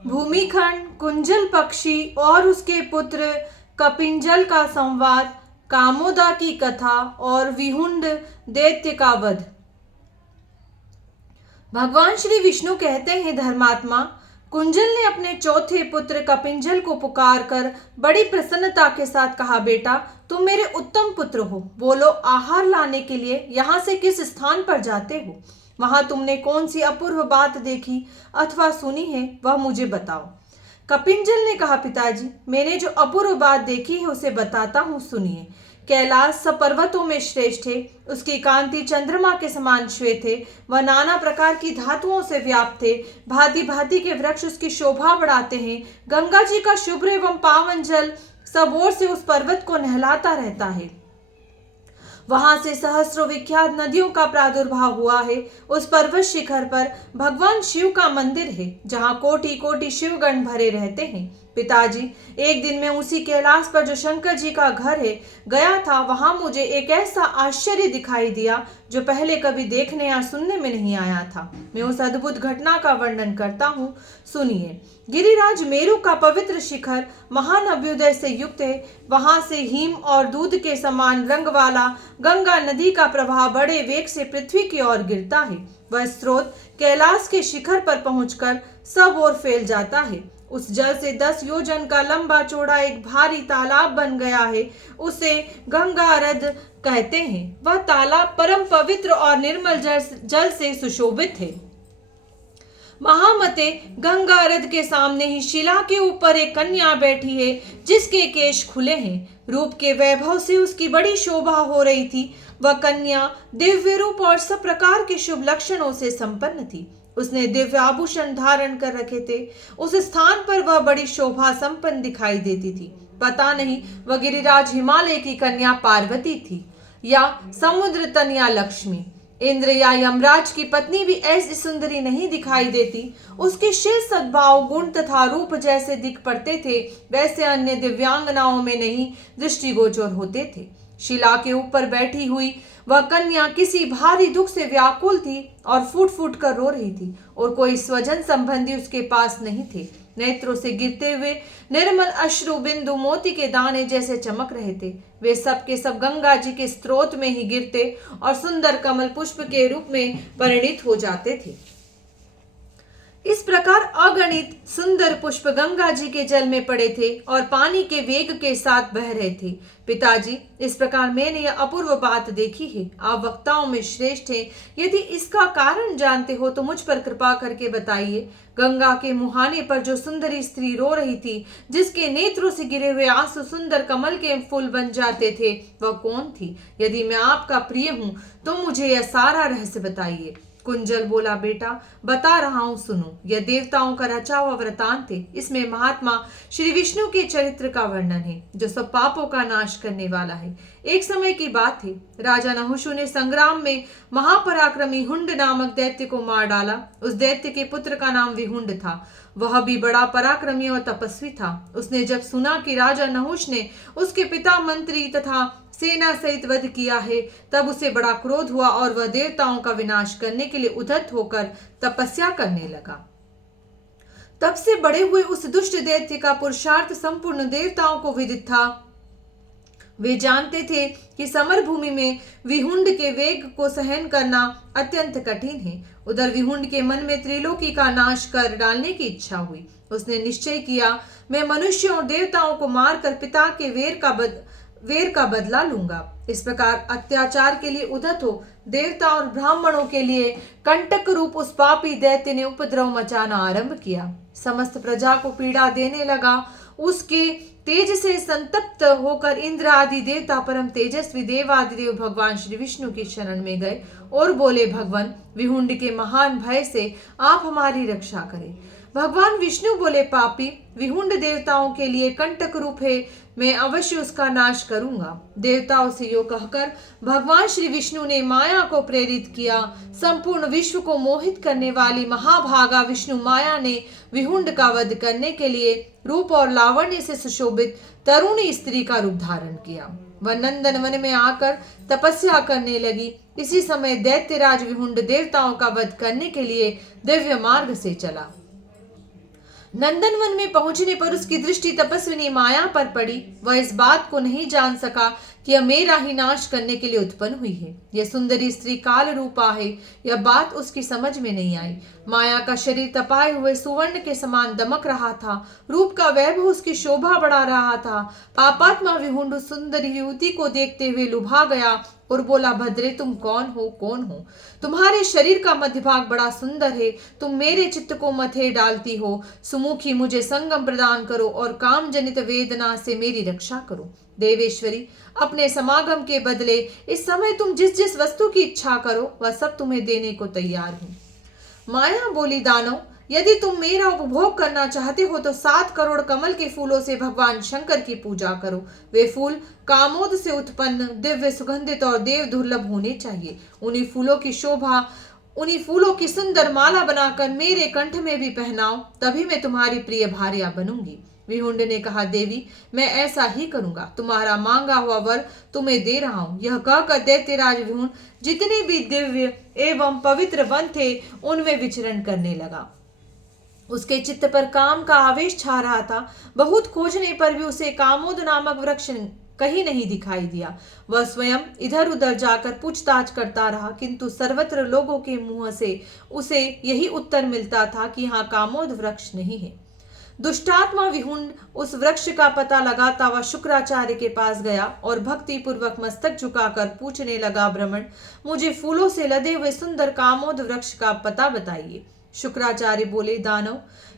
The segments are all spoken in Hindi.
भूमिखंड, कुंजल पक्षी और उसके पुत्र कपिंजल का संवाद, कामोदा की कथा और विहुंड दैत्य का वध। भगवान श्री विष्णु कहते हैं, धर्मात्मा, कुंजल ने अपने चौथे पुत्र कपिंजल को पुकार कर बड़ी प्रसन्नता के साथ कहा, बेटा तुम मेरे उत्तम पुत्र हो। बोलो, आहार लाने के लिए यहाँ से किस स्थान पर जाते हो? वहां तुमने कौन सी अपूर्व बात देखी अथवा सुनी है, वह मुझे बताओ। कपिंजल ने कहा, पिताजी, मैंने जो अपूर्व बात देखी है उसे बताता हूँ, सुनिए। कैलाश सब पर्वतों में श्रेष्ठ है। उसकी कांति चंद्रमा के समान श्वेत है। वह नाना प्रकार की धातुओं से व्याप्त है। भांति भांति के वृक्ष उसकी शोभा बढ़ाते हैं। गंगा जी का शुभ्र एवं पावन जल सब ओर से उस पर्वत को नहलाता रहता है। वहां से सहस्रों विख्यात नदियों का प्रादुर्भाव हुआ है। उस पर्वत शिखर पर भगवान शिव का मंदिर है, जहां कोटि कोटि शिवगण भरे रहते हैं। पिताजी, एक दिन मैं उसी कैलाश पर जो शंकर जी का घर है गया था। वहां मुझे एक ऐसा आश्चर्य दिखाई दिया जो पहले कभी देखने या सुनने में नहीं आया था। मैं उस अद्भुत घटना का वर्णन करता हूँ, सुनिए। गिरिराज मेरु का पवित्र शिखर महान अभ्युदय से युक्त है। वहां से हिम और दूध के समान रंग वाला गंगा नदी का प्रवाह बड़े वेग से पृथ्वी की ओर गिरता है। वह स्रोत कैलाश के शिखर पर पहुंचकर सब ओर फैल जाता है। उस जल से 10 योजन का लंबा चौड़ा एक भारी तालाब बन गया है। उसे गंगारध कहते हैं। वह तालाब परम पवित्र और निर्मल जल से सुशोभित है। महामते, गंगारध के सामने ही शिला के ऊपर एक कन्या बैठी है, जिसके केश खुले हैं। रूप के वैभव से उसकी बड़ी शोभा हो रही थी। वह कन्या दिव्य रूप और सब प्रकार के शुभ लक्षणों से संपन्न थी। उसने दिव्य आभूषण धारण कर रखे थे। उस स्थान पर वह बड़ी शोभा संपन्न दिखाई देती थी। पता नहीं वह गिरिराज हिमालय की कन्या पार्वती थी या समुद्र तनया लक्ष्मी। इंद्र या यमराज की पत्नी भी ऐसी सुंदरी नहीं दिखाई देती। उसके शील सद्भाव, गुण तथा रूप जैसे दिख पड़ते थे, वैसे अन्य दिव्यांगनाओं में नहीं दृष्टिगोचर होते थे। शिला के ऊपर बैठी हुई वह कन्या किसी भारी दुख से व्याकुल थी और फूट फूट कर रो रही थी, और कोई स्वजन संबंधी उसके पास नहीं थे। नेत्रों से गिरते हुए निर्मल अश्रु बिंदु मोती के दाने जैसे चमक रहे थे। वे सब के सब गंगा जी के स्त्रोत में ही गिरते और सुंदर कमल पुष्प के रूप में परिणित हो जाते थे। इस प्रकार अगणित सुंदर पुष्प गंगा जी के जल में पड़े थे और पानी के वेग के साथ बह रहे थे। पिताजी, इस प्रकार मैंने यह अपूर्व बात देखी है। आप वक्ताओं में श्रेष्ठ हैं। यदि इसका कारण जानते हो तो मुझ पर कृपा करके बताइए। गंगा के मुहाने पर जो सुंदरी स्त्री रो रही थी, जिसके नेत्रों से गिरे हुए आंसू सुंदर कमल के फूल बन जाते थे, वह कौन थी? यदि मैं आपका प्रिय हूं तो मुझे यह सारा रहस्य बताइए। कुंजल बोला, बेटा बता रहा हूं, सुनो। यह देवताओं का रचा हुआ वृतांत है। इसमें महात्मा श्री विष्णु के चरित्र का वर्णन है, जो सब पापों का नाश करने वाला है। एक समय की बात है, राजा नहुषु ने संग्राम में महापराक्रमी हुंड नामक दैत्य को मार डाला। उस दैत्य के पुत्र का नाम विहुंड था। वह भी बड़ा पराक्रमी और तपस्वी था। उसने जब सुना कि राजा नहुष ने उसके पिता, मंत्री तथा सेना सहित वध किया है, तब उसे बड़ा क्रोध हुआ और वह देवताओं का विनाश करने के लिए उद्धत होकर तपस्या करने लगा। तब से बड़े हुए उस दुष्ट दैत्य का पुरुषार्थ संपूर्ण देवताओं को विदित था। वे जानते थे कि समर भूमि में विहुंड के वेग को सहन करना अत्यंत कठिन है। उधर विहुंड के मन में त्रिलोकी का नाश कर डालने की इच्छा हुई। उसने निश्चय किया, मैं मनुष्यों और देवताओं को मारकर पिता के वेर का बदला लूंगा। इस प्रकार अत्याचार के लिए उद्धत हो देवता और ब्राह्मणों के लिए कंटक रूप उस पापी दैत्य ने उपद्रव मचाना आरंभ किया। समस्त प्रजा को पीड़ा देने लगा। उसके तेज से संतप्त होकर इंद्र आदि देवता, परम तेजस्वी देवादिदेव भगवान श्री विष्णु की शरण में गए और बोले, भगवान, विहुंड के महान भय से आप हमारी रक्षा करें। भगवान विष्णु बोले, पापी, विहुंड देवताओं के लिए कंटक रूप है, मैं अवश्य उसका नाश करूंगा। देवताओं से यो कहकर भगवान श्री विष्णु ने माया को प्रेरित किया। संपूर्ण विश्व को मोहित करने वाली महाभागा विष्णु माया ने विहुंड का वध करने के लिए रूप और लावण्य से सुशोभित तरुणी स्त्री का रूप धारण किया। वह नंदन वन में आकर तपस्या करने लगी। इसी समय दैत्यराज विहुंड देवताओं का वध करने के लिए दिव्य मार्ग से चला। नंदनवन में पहुंचने पर उसकी दृष्टि तपस्विनी माया पर पड़ी। वह इस बात को नहीं जान सका कि यह मेरा ही नाश करने के लिए उत्पन्न हुई है। यह सुंदरी स्त्री काल रूपा है, यह बात उसकी समझ में नहीं आई। माया का शरीर तपाए हुए सुवर्ण के समान दमक रहा था। रूप का वैभव उसकी शोभा बढ़ा रहा था। पापात्मा विहुंड उस सुंदर युवती को देखते हुए लुभा गया और बोला, भद्रे तुम कौन हो, कौन हो? तुम्हारे शरीर का मध्य भाग बड़ा सुंदर है, तुम मेरे चित्त को मथे डालती हो। सुमुखी, मुझे संगम प्रदान करो और काम जनित वेदना से मेरी रक्षा करो। देवेश्वरी, अपने समागम के बदले इस समय तुम जिस जिस वस्तु की इच्छा करो वह सब तुम्हें देने को तैयार हूं। माया बोली, दानव, यदि तुम मेरा उपभोग करना चाहते हो तो 7 करोड़ कमल के फूलों से भगवान शंकर की पूजा करो। वे फूल कामोद से उत्पन्न, दिव्य, सुगंधित और देव दुर्लभ होने चाहिए। उन्हीं फूलों की सुंदर माला बनाकर मेरे कंठ में भी पहनाओ, तभी मैं तुम्हारी प्रिय भार्या बनूंगी। विहुंड ने कहा, देवी, मैं ऐसा ही करूंगा। तुम्हारा मांगा हुआ वर तुम्हें दे रहा हूं। यह कहकर दैत्यराज विहुंड जितने भी दिव्य एवं पवित्र वन थे उनमें विचरण करने लगा। उसके चित्त पर काम का आवेश छा रहा था। बहुत खोजने पर भी उसे कामोद नामक वृक्ष कहीं नहीं दिखाई दिया। वह स्वयं इधर उधर जाकर पूछताछ करता रहा, किंतु सर्वत्र लोगों के मुंह से उसे यही उत्तर मिलता था कि यहाँ कामोद वृक्ष नहीं है। दुष्टात्मा विहुंड उस वृक्ष का पता लगाता वह शुक्राचार्य के पास गया और भक्ति पूर्वक मस्तक झुकाकर पूछने लगा, ब्राह्मण, मुझे फूलों से लदे हुए सुंदर कामोद वृक्ष का पता बताइए। शुक्राचार्य बोले, दानव,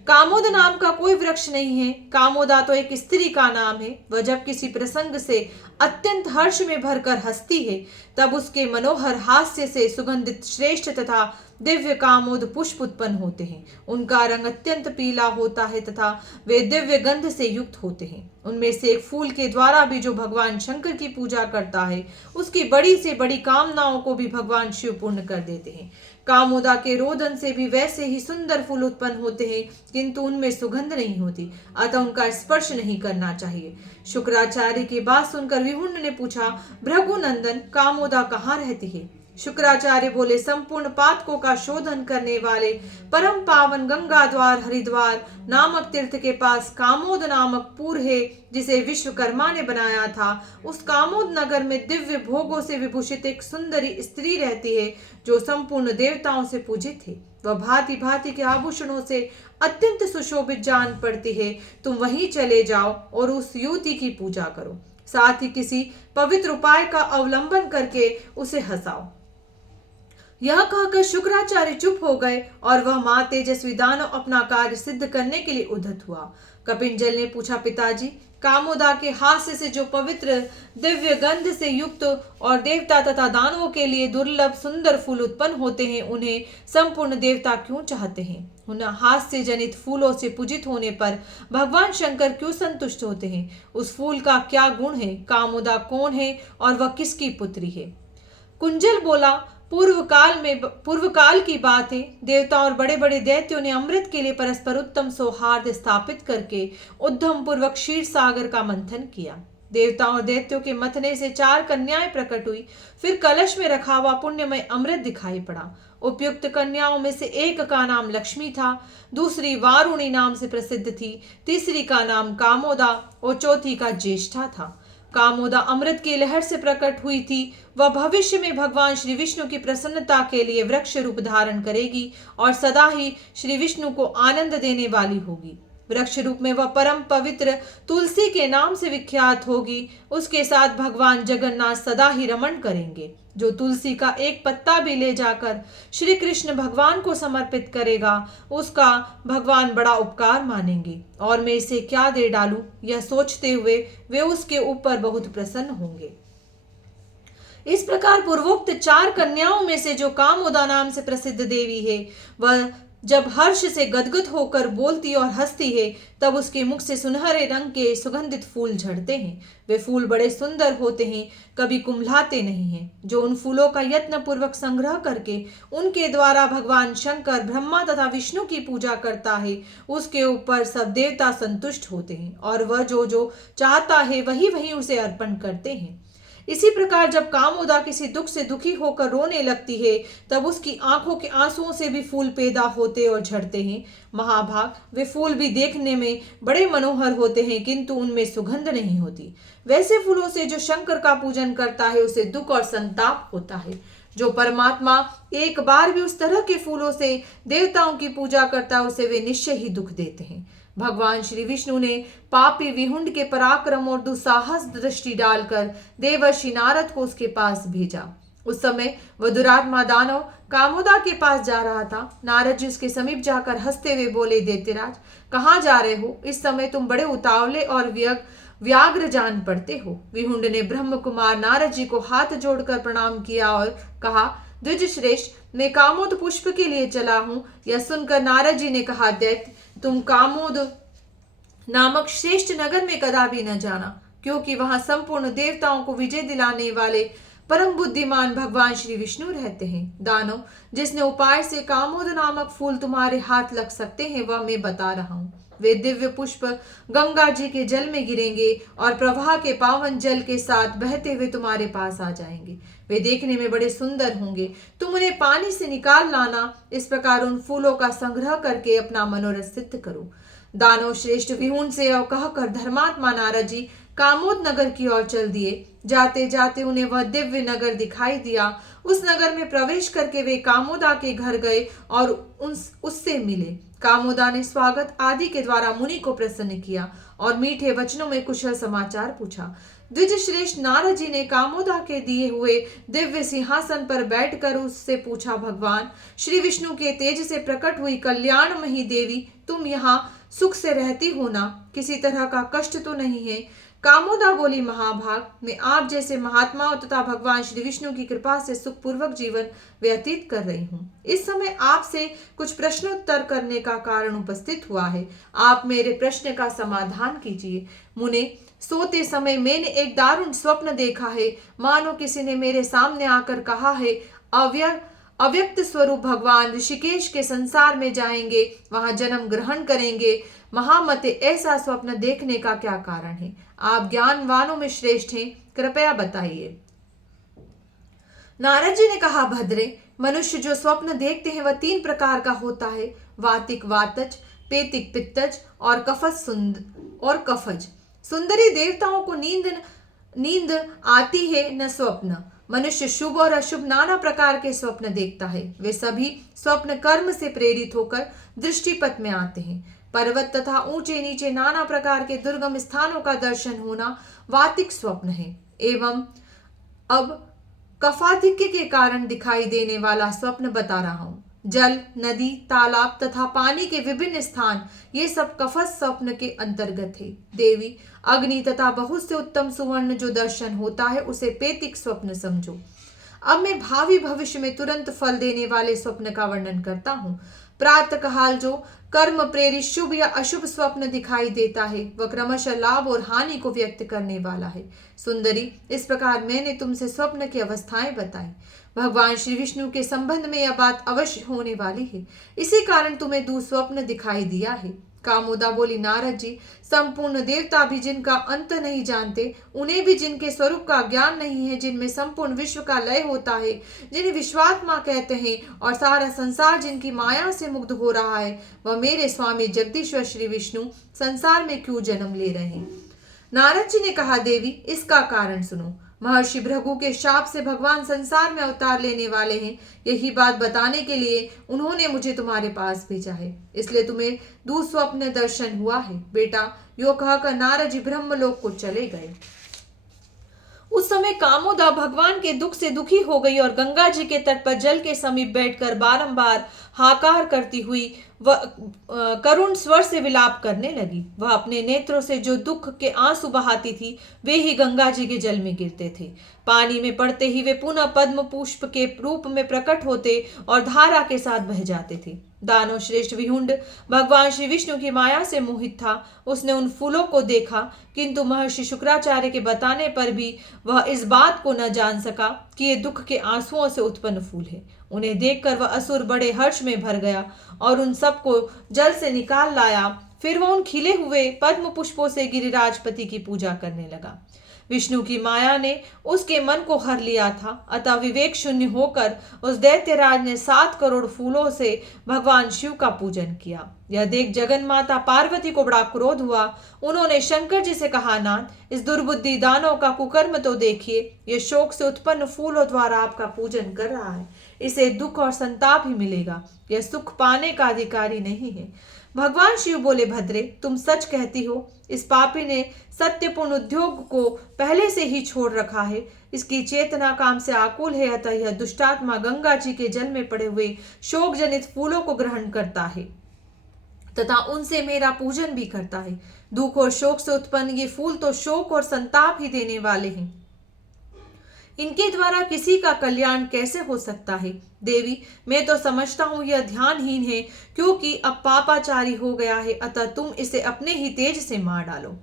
कामोद नाम का कोई वृक्ष नहीं है। कामोदा तो एक स्त्री का नाम है। वह जब किसी प्रसंग से अत्यंत हर्ष में भरकर हंसती है तब उसके मनोहर हास्य से सुगंधित श्रेष्ठ तथा दिव्य कामोद पुष्प उत्पन्न होते हैं। उनका रंग अत्यंत पीला होता है तथा वे दिव्य गंध से युक्त होते हैं। उनमें से एक फूल के द्वारा भी जो भगवान शंकर की पूजा करता है उसकी बड़ी से बड़ी कामनाओं को भी भगवान शिव पूर्ण कर देते हैं। कामोदा के रोदन से भी वैसे ही सुंदर फूल उत्पन्न होते हैं, किंतु उनमें सुगंध नहीं होती, अतः उनका स्पर्श नहीं करना चाहिए। शुक्राचार्य की बात सुनकर विहुंड ने पूछा, भृगुनंदन, कामोदा कहाँ रहती है? शुक्राचार्य बोले, संपूर्ण पातकों का शोधन करने वाले परम पावन गंगा द्वार हरिद्वार नामक तीर्थ के पास कामोद नामक पुर है, जिसे विश्वकर्मा ने बनाया था। उस कामोद नगर में दिव्य भोगों से विभूषित एक सुंदरी स्त्री रहती है, जो संपूर्ण देवताओं से पूजित है। वह भांति भांति के आभूषणों से अत्यंत सुशोभित जान पड़ती है। तुम वहीं चले जाओ और उस युवती की पूजा करो, साथ ही किसी पवित्र उपाय का अवलंबन करके उसे हंसाओ। यह कहकर शुक्राचार्य चुप हो गए और वह मां तेजस्वी दानव अपना कार्य सिद्ध करने के लिए उद्धत हुआ। कपिंजल ने पूछा, पिताजी, कामोदा के हास्य से जो पवित्र दिव्य गंध से युक्त और देवता तथा दानवों के लिए दुर्लभ सुंदर फूल उत्पन्न होते हैं, उन्हें संपूर्ण देवता क्यों चाहते हैं? उन हास्य जनित फूलों से पूजित होने पर भगवान शंकर क्यों संतुष्ट होते हैं? उस फूल का क्या गुण है? कामोदा कौन है और वह किसकी पुत्री है? कुंजल बोला, पूर्व काल की बात है। देवता और बड़े बड़े दैत्यों ने अमृत के लिए परस्पर उत्तम सौहार्द स्थापित करके उद्यम पूर्वक क्षीर सागर का मंथन किया। देवताओं और दैत्यों के मथने से 4 कन्याएं प्रकट हुई। फिर कलश में रखा हुआ पुण्यमय अमृत दिखाई पड़ा। उपयुक्त कन्याओं में से एक का नाम लक्ष्मी था, दूसरी वारुणी नाम से प्रसिद्ध थी, तीसरी का नाम कामोदा और चौथी का ज्येष्ठा था। कामोदा अमृत की लहर से प्रकट हुई थी। वह भविष्य में भगवान श्री विष्णु की प्रसन्नता के लिए वृक्ष रूप धारण करेगी और सदा ही श्री विष्णु को आनंद देने वाली होगी। वृक्ष रूप में वह परम पवित्र तुलसी के नाम से विख्यात होगी। उसके साथ भगवान जगन्नाथ सदा ही रमण करेंगे। जो तुलसी का एक पत्ता भी ले जाकर श्री कृष्ण भगवान को समर्पित करेगा, उसका भगवान बड़ा उपकार मानेंगे और मैं इसे क्या दे डालूं, यह सोचते हुए वे उसके ऊपर बहुत प्रसन्न होंगे। इस प्रकार पूर्वोक्त 4 कन्याओं में से जो कामोदा नाम से प्रसिद्ध देवी है, वह जब हर्ष से गदगद होकर बोलती और हंसती है, तब उसके मुख से सुनहरे रंग के सुगंधित फूल झड़ते हैं। वे फूल बड़े सुंदर होते हैं, कभी कुम्हलाते नहीं हैं। जो उन फूलों का यत्न पूर्वक संग्रह करके उनके द्वारा भगवान शंकर, ब्रह्मा तथा विष्णु की पूजा करता है, उसके ऊपर सब देवता संतुष्ट होते हैं और वह जो जो चाहता है वही वही उसे अर्पण करते हैं। इसी प्रकार जब कामोदा किसी दुख से दुखी होकर रोने लगती है तब उसकी आंखों के आंसुओं से भी फूल पैदा होते और झड़ते हैं। महाभाग, वे फूल भी देखने में बड़े मनोहर होते हैं किंतु उनमें सुगंध नहीं होती। वैसे फूलों से जो शंकर का पूजन करता है उसे दुख और संताप होता है। जो परमात्मा एक बार भी उस तरह के फूलों से देवताओं की पूजा करता है उसे वे निश्चय ही दुख देते हैं। भगवान श्री विष्णु ने पापी विहुंड के पराक्रम और दुस्साहस दृष्टि डालकर देवर्षि नारद को उसके पास भेजा। उस समय वह दुरात्मा दानव कामोदा के पास जा रहा था। नारद जी उसके समीप जाकर हंसते हुए बोले, दैत्यराज, कहाँ जा रहे हो? इस समय तुम बड़े उतावले और व्याग्र जान पड़ते हो। विहुंड ने ब्रह्म कुमार नारद जी को हाथ जोड़कर प्रणाम किया और कहा, द्विज श्रेष्ठ, मैं कामोद पुष्प के लिए चला हूँ। यह सुनकर नारद जी ने कहा, दैत्य, तुम कामोद नामक श्रेष्ठ नगर में कदापि न जाना, क्योंकि वहां संपूर्ण देवताओं को विजय दिलाने वाले परम बुद्धिमान भगवान श्री विष्णु रहते हैं। दानव, जिसने उपाय से कामोद नामक फूल तुम्हारे हाथ लग सकते हैं वह मैं बता रहा हूँ। वे दिव्य पुष्प गंगा जी के जल में गिरेंगे और प्रवाह के पावन जल के साथ बहते हुए तुम्हारे पास आ जाएंगे। वे देखने में बड़े सुंदर होंगे। तुम उन्हें पानी से निकाल लाना। इस प्रकार उन फूलों का संग्रह करके अपना मनोरथ सिद्ध करो। दानव श्रेष्ठ विहुंड से यह कहकर धर्मात्मा नारद जी कामोद नगर की ओर चल दिए। जाते जाते उन्हें वह दिव्य नगर दिखाई दिया। उस नगर में प्रवेश करके वे कामोदा के घर गए और उससे मिले। कामोदा ने स्वागत आदि के द्वारा मुनि को प्रसन्न किया और मीठे वचनों में कुशल समाचार पूछा। द्विज श्रेष्ठ नारद जी ने कामोदा के दिए हुए दिव्य सिंहासन पर बैठकर उससे पूछा, भगवान श्री विष्णु के तेज से प्रकट हुई कल्याणमयी देवी, तुम यहाँ सुख से रहती हो ना? किसी तरह का कष्ट तो नहीं है? कामोदा बोली, महाभाग, मैं आप जैसे महात्माओं तथा भगवान श्री विष्णु की कृपा से सुखपूर्वक जीवन व्यतीत कर रही हूँ। इस समय आपसे कुछ प्रश्नोत्तर करने का कारण उपस्थित हुआ है। आप मेरे प्रश्न का समाधान कीजिए। मुने, सोते समय मैंने एक दारुण स्वप्न देखा है। मानो किसी ने मेरे सामने आकर कहा है, अव्यक्त स्वरूप भगवान ऋषिकेश के संसार में जाएंगे, वहां जन्म ग्रहण करेंगे। महामते, ऐसा स्वप्न देखने का क्या कारण है? आप ज्ञानवानों में श्रेष्ठ हैं, कृपया बताइए। नारद जी ने कहा, भद्रे, मनुष्य जो स्वप्न देखते हैं वह 3 प्रकार का होता है, वातिक वातज, पेतिक पित्तज और कफज। सुंदरी देवताओं को नींद आती है, न स्वप्न। मनुष्य शुभ और अशुभ नाना प्रकार के स्वप्न देखता है। वे सभी स्वप्न कर्म से प्रेरित होकर दृष्टिपथ में आते हैं। पर्वत तथा ऊंचे नीचे नाना प्रकार के दुर्गम स्थानों का दर्शन होना वातिक स्वप्न है। एवं अब कफाधिक्य के कारण दिखाई देने वाला स्वप्न बता रहा हूं। जल, नदी, तालाब तथा पानी के विभिन्न स्थान, ये सब कफस स्वप्न के अंतर्गत है। देवी, अग्नि तथा बहुत से उत्तम सुवर्ण जो दर्शन होता है उसे पेतिक स्वप्न समझो। अब मैं भावी भविष्य में तुरंत फल देने वाले स्वप्न का वर्णन करता हूँ। प्रातःकाल जो कर्म प्रेरित शुभ या अशुभ स्वप्न दिखाई देता है वह क्रमशः लाभ और हानि को व्यक्त करने वाला है। सुंदरी, इस प्रकार मैंने तुमसे स्वप्न की अवस्थाएं बताई। भगवान श्री विष्णु के संबंध में यह बात अवश्य होने वाली है, इसी कारण तुम्हें दुस्वप्न दिखाई दिया है। कामोदा बोली, नारद जी, संपूर्ण देवता भी जिनका अंत नहीं जानते, उन्हें भी जिनके स्वरूप का ज्ञान नहीं है, जिनमें संपूर्ण विश्व का लय होता है, जिन्हें विश्वात्मा कहते हैं, और सारा संसार जिनकी माया से मुग्ध हो रहा है, वह मेरे स्वामी जगदीश्वर श्री विष्णु संसार में क्यों जन्म ले रहे हैं? नारद जी ने कहा, देवी, इसका कारण सुनो। महर्षि भृगु के शाप से भगवान संसार में अवतार लेने वाले हैं। यही बात बताने के लिए उन्होंने मुझे तुम्हारे पास भेजा है, इसलिए तुम्हें दुस्वप्न दर्शन हुआ है। बेटा, यो कहकर नारद जी ब्रह्मलोक को चले गए। उस समय कामोदा भगवान के दुख से दुखी हो गई और गंगा जी के तट पर जल के समीप बैठकर बारंबार हाकार करती हुई वह करुण स्वर से विलाप करने लगी। वह अपने नेत्रों से जो दुख के आंसू बहाती थी वे ही गंगा जी के जल में गिरते थे। पानी में पड़ते ही वे पुनः पद्म पुष्प के रूप में प्रकट होते और धारा के साथ बह जाते थे। दानव श्रेष्ठ विहुंड भगवान श्री विष्णु की माया से मोहित था। उसने उन फूलों को देखा, किंतु महर्षि शुक्राचार्य के बताने पर भी वह इस बात को न जान सका कि ये दुख के आंसुओं से उत्पन्न फूल है। उन्हें देखकर वह असुर बड़े हर्ष में भर गया और उन सबको जल से निकाल लाया। फिर वह उन खिले हुए पद्म पुष्पों से गिरिराजपति की पूजा करने लगा। विष्णु की माया ने उसके मन को हर लिया था, अतः विवेक शून्य होकर उस दैत्यराज ने 7 करोड़ फूलों से भगवान शिव का पूजन किया। यह देख जगन माता पार्वती को बड़ा क्रोध हुआ। उन्होंने शंकर जी से कहा, नाथ, इस दुर्बुद्धि दानव का कुकर्म तो देखिए। यह शोक से उत्पन्न फूलों द्वारा आपका पूजन कर रहा है। इसे दुख और संताप ही मिलेगा, यह सुख पाने का अधिकारी नहीं है। भगवान शिव बोले, भद्रे, तुम सच कहती हो। इस पापी ने सत्यपूर्ण उद्योग को पहले से ही छोड़ रखा है। इसकी चेतना काम से आकुल है, अतः यह दुष्टात्मा गंगा जी के जल में पड़े हुए शोक जनित फूलों को ग्रहण करता है तथा उनसे मेरा पूजन भी करता है। दुख और शोक से उत्पन्न ये फूल तो शोक और संताप ही देने वाले हैं। इनके द्वारा किसी का कल्याण कैसे हो सकता है? देवी, मैं तो समझता हूं यह ध्यानहीन है, क्योंकि अब पापाचारी हो गया है, अतः तुम इसे अपने ही तेज से मार डालो।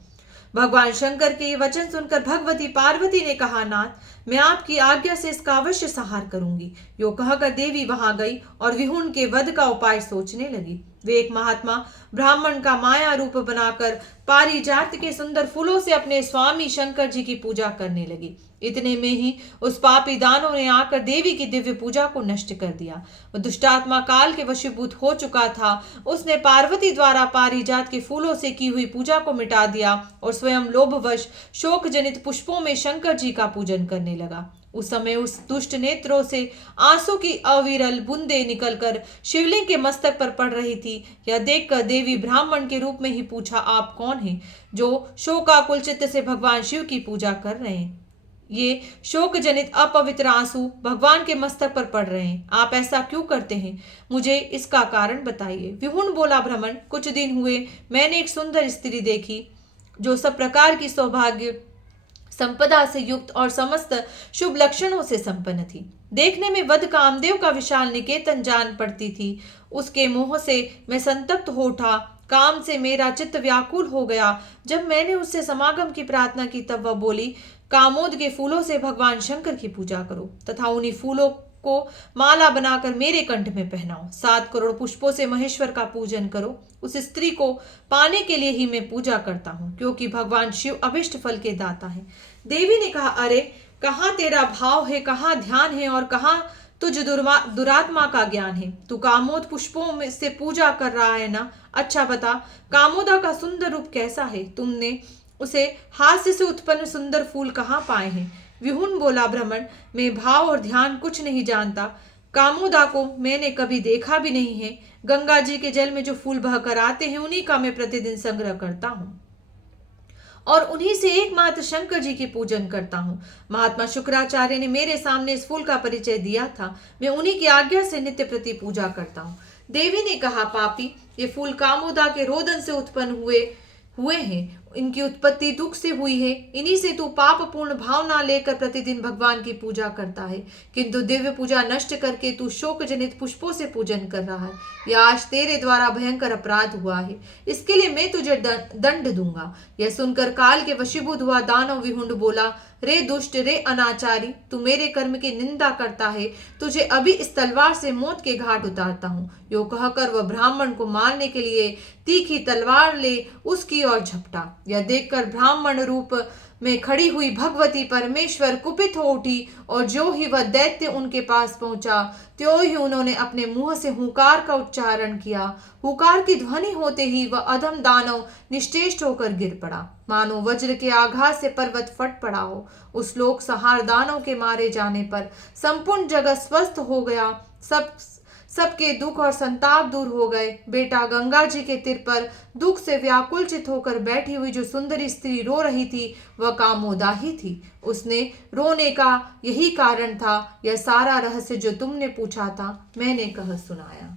भगवान शंकर के ये वचन सुनकर भगवती पार्वती ने कहा, नाथ, मैं आपकी आज्ञा से इसका अवश्य संहार करूंगी। यो कहकर देवी वहां गई और विहुण के वध का उपाय सोचने लगी। वे एक महात्मा ब्राह्मण का माया रूप बनाकर पारिजात के सुंदर फूलों से अपने स्वामी शंकर जी की पूजा करने लगी। इतने में ही उस पापी दानव ने आकर देवी की दिव्य पूजा को नष्ट कर दिया। वह दुष्टात्मा काल के वशीभूत हो चुका था। उसने पार्वती द्वारा पारिजात के फूलों से की हुई पूजा को मिटा दिया और स्वयं लोभवश शोक जनित पुष्पों में शंकर जी का पूजन करने लगा। उस समय उस दुष्ट नेत्रों से आंसू की अविरल बूंदें निकलकर शिवलिंग के मस्तक पर पड़ रही थी। यह देखकर देवी ब्राह्मण के रूप में ही पूछा, आप कौन हैं जो शोकाकुल चित्त से भगवान शिव की पूजा कर रहे हैं? ये शोक जनित अपवित्र आंसू भगवान के मस्तक पर पड़ रहे हैं। आप ऐसा क्यों करते हैं? मुझे इसका कारण बताइए। विहुण बोला, भ्रमण, कुछ दिन हुए मैंने एक सुंदर स्त्री देखी जो सब प्रकार की सौभाग्य संपदा से युक्त और समस्त शुभ लक्षणों से संपन्न थी। देखने में वध कामदेव का विशाल निकेतन जान पड़ती थी। उसके मोह से मैं संतप्त हो उठा। काम से मेरा चित्त व्याकुल हो गया। जब मैंने उससे समागम की प्रार्थना की तब वह बोली, कामोद के फूलों से भगवान शंकर की पूजा करो तथा उन्हीं फूलों को माला बनाकर मेरे कंठ में पहनाओ। 7 करोड़ पुष्पों से महेश्वर का पूजन करो। उस स्त्री को पाने के लिए ही मैं पूजा करता हूँ, क्योंकि भगवान शिव अभिष्ट फल के दाता है। देवी ने कहा, अरे, कहाँ तेरा भाव है, कहाँ ध्यान है और कहाँ तुझ दुरात्मा का ज्ञान है? तू कामोद पुष्पों में से पूजा कर रहा है ना? अच्छा बता, कामोदा का सुंदर रूप कैसा है? तुमने उसे हास्य से उत्पन्न सुंदर फूल कहाँ पाए हैं? विहुण बोला, भ्रमण, मैं भाव और ध्यान कुछ नहीं जानता। कामोदा को मैंने कभी देखा भी नहीं है। गंगा जी के जल में जो फूल बहकर आते हैं उन्हीं का मैं प्रतिदिन संग्रह करता हूँ और उन्हीं से एकमात्र शंकर जी की पूजन करता हूँ। महात्मा शुक्राचार्य ने मेरे सामने इस फूल का परिचय दिया था। मैं उन्हीं की आज्ञा से नित्य प्रति पूजा करता हूँ। देवी ने कहा, पापी, ये फूल कामोदा के रोदन से उत्पन्न हुए हैं। इनकी उत्पत्ति दुख से हुई है। इन्हीं से तू पाप पूर्ण भावना लेकर प्रतिदिन भगवान की पूजा करता है, किंतु दिव्य पूजा नष्ट करके तू शोक जनित पुष्पों से पूजन कर रहा है। यह आज तेरे द्वारा भयंकर अपराध हुआ है। इसके लिए मैं तुझे दंड दूंगा। यह सुनकर काल के वशीभूत हुआ दानव विहुंड बोला, रे दुष्ट, रे अनाचारी, तू मेरे कर्म की निंदा करता है। तुझे अभी इस तलवार से मौत के घाट उतारता हूँ। यो कहकर वह ब्राह्मण को मारने के लिए तीखी तलवार ले उसकी ओर झपटा। यह देखकर ब्राह्मण रूप में खड़ी हुई भगवती परमेश्वर कुपित हो उठी और जो ही वह दैत्य उनके पास पहुंचा त्यों ही उन्होंने अपने मुंह से हुंकार का उच्चारण किया। हुंकार की ध्वनि होते ही वह अधम दानव निश्चेष्ट होकर गिर पड़ा, मानो वज्र के आघात से पर्वत फट पड़ा हो। उस लोक संहार दानव के मारे जाने पर संपूर्ण जगत स्वस्थ हो गया। सबके दुख और संताप दूर हो गए। बेटा, गंगा जी के तीर पर दुख से व्याकुलचित होकर बैठी हुई जो सुंदर स्त्री रो रही थी वह कामोदा ही थी। उसने रोने का यही कारण था। यह सारा रहस्य जो तुमने पूछा था मैंने कह सुनाया।